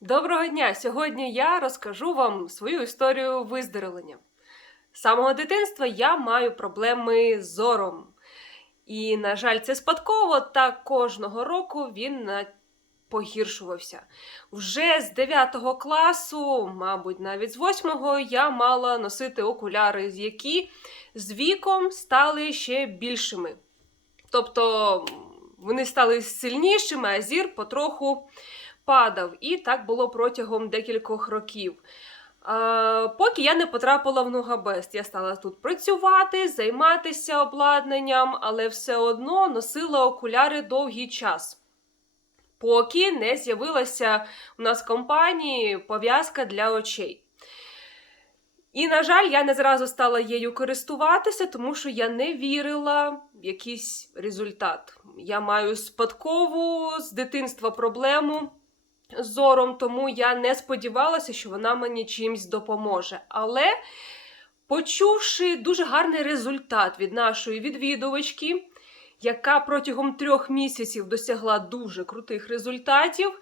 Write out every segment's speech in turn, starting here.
Доброго дня! Сьогодні я розкажу вам свою історію виздоровлення. З самого дитинства я маю проблеми з зором. І, на жаль, це спадково, та кожного року він погіршувався. Вже з 9 класу, мабуть, навіть з 8 я мала носити окуляри, які з віком стали ще більшими. Тобто вони стали сильнішими, а зір потроху падав. І так було протягом декількох років. Е, поки я не потрапила в Нугабест. Я стала тут працювати, займатися обладнанням, але все одно носила окуляри довгий час. Поки не з'явилася у нас в компанії пов'язка для очей. І, на жаль, я не зразу стала її користуватися, тому що я не вірила в якийсь результат. Я маю спадкову з дитинства проблему зором, тому я не сподівалася, що вона мені чимсь допоможе. Але, почувши дуже гарний результат від нашої відвідувачки, яка протягом трьох місяців досягла дуже крутих результатів,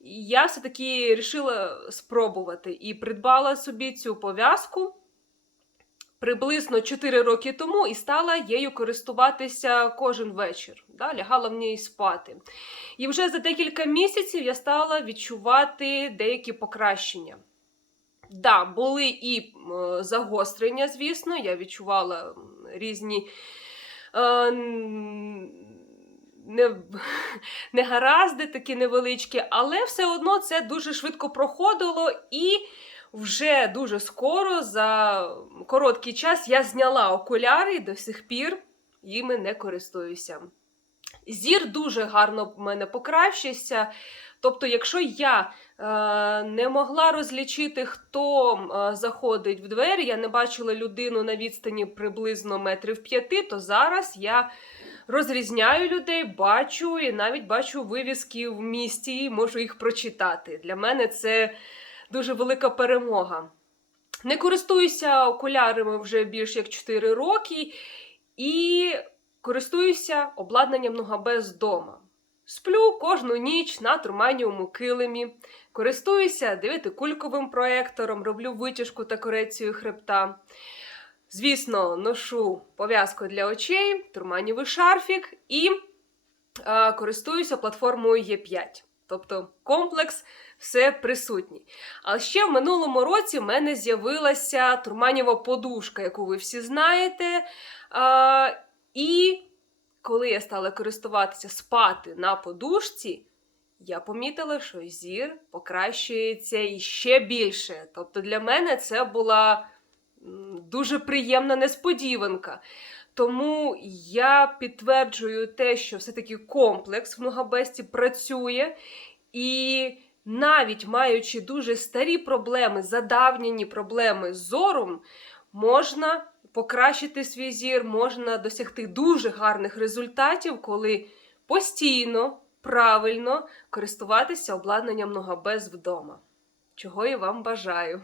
я все-таки вирішила спробувати і придбала собі цю пов'язку приблизно 4 роки тому і стала нею користуватися кожен вечір. Да, лягала в ній спати. І вже за декілька місяців я стала відчувати деякі покращення. Да, були і загострення, звісно, я відчувала різні е, не, негаразди, такі невеличкі, але все одно це дуже швидко проходило і вже дуже скоро, за короткий час, я зняла окуляри і до сих пір їми не користуюся. Зір дуже гарно в мене покращився. Тобто, якщо я е, не могла розлічити, хто е, заходить в двері, я не бачила людину на відстані приблизно метрів п'яти, то зараз я розрізняю людей, бачу і навіть бачу вивіски в місті, і можу їх прочитати. Для мене це дуже велика перемога. Не користуюся окулярами вже більш як 4 роки і користуюся обладнанням Ногабез вдома. Сплю кожну ніч на турманіуму килимі, користуюся дев'ятикульковим проектором, роблю витяжку та корекцію хребта. Звісно, ношу пов'язку для очей, турманівий шарфік і е, користуюся платформою Е5. Тобто комплекс все присутній. А ще в минулому році в мене з'явилася турманіва подушка, яку ви всі знаєте. А, і коли я стала користуватися спати на подушці, я помітила, що зір покращується іще більше. Тобто для мене це була дуже приємна несподіванка. Тому я підтверджую те, що все-таки комплекс в Нугабесті працює, і навіть маючи дуже старі проблеми, задавнені проблеми з зором, можна покращити свій зір, можна досягти дуже гарних результатів, коли постійно, правильно користуватися обладнанням Ногабез вдома. Чого я вам бажаю.